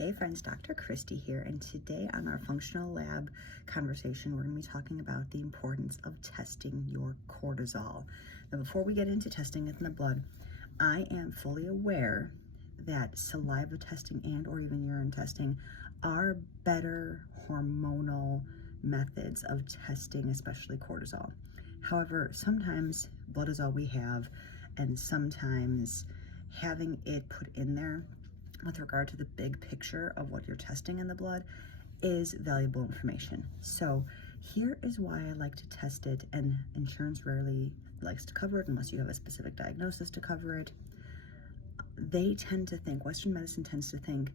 Hey friends, Dr. Christy here, and today on our functional lab conversation, we're going to be talking about the importance of testing your cortisol. Now, before we get into testing it in the blood, I am fully aware that saliva testing and or even urine testing are better hormonal methods of testing, especially cortisol. However, sometimes blood is all we have, and sometimes having it put in there with regard to the big picture of what you're testing in the blood is valuable information. So here is why I like to test it, and insurance rarely likes to cover it unless you have a specific diagnosis to cover it. They tend to think, Western medicine tends to think,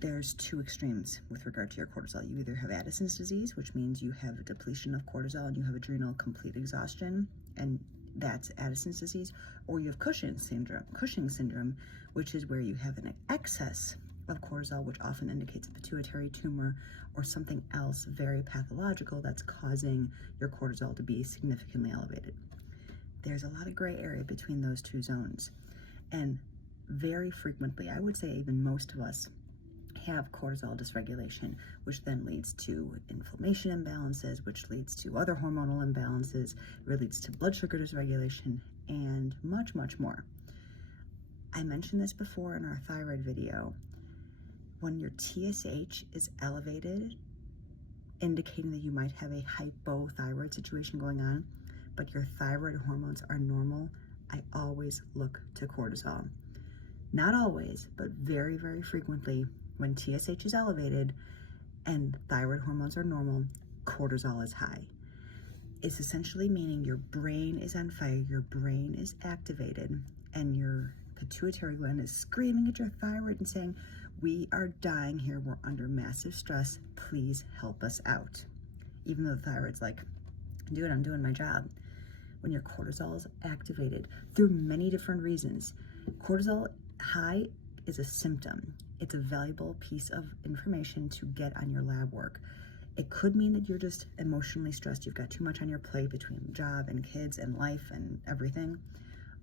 there's two extremes with regard to your cortisol. You either have Addison's disease, which means you have a depletion of cortisol and you have adrenal complete exhaustion, and that's Addison's disease, or you have Cushing syndrome, which is where you have an excess of cortisol, which often indicates a pituitary tumor or something else very pathological that's causing your cortisol to be significantly elevated. There's a lot of gray area between those two zones, and very frequently, I would say even most of us, have cortisol dysregulation, which then leads to inflammation imbalances, which leads to other hormonal imbalances, which leads to blood sugar dysregulation, and much, much more. I mentioned this before in our thyroid video. When your TSH is elevated, indicating that you might have a hypothyroid situation going on, but your thyroid hormones are normal, I always look to cortisol. Not always, but very, very frequently, when TSH is elevated and thyroid hormones are normal, cortisol is high. It's essentially meaning your brain is on fire, your brain is activated, and your pituitary gland is screaming at your thyroid and saying, we are dying here, we're under massive stress, please help us out. Even though the thyroid's like, dude, I'm doing my job. When your cortisol is activated through many different reasons, cortisol high is a symptom. It's a valuable piece of information to get on your lab work. It could mean that you're just emotionally stressed. You've got too much on your plate between job and kids and life and everything.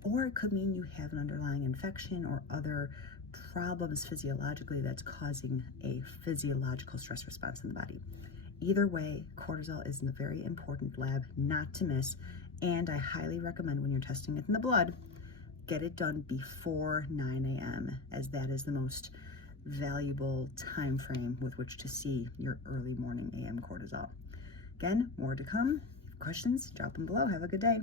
Or it could mean you have an underlying infection or other problems physiologically that's causing a physiological stress response in the body. Either way, cortisol is a very important lab not to miss, and I highly recommend when you're testing it in the blood, get it done before 9 a.m. as that is the most valuable time frame with which to see your early morning AM cortisol. Again, more to come. Questions, drop them below. Have a good day.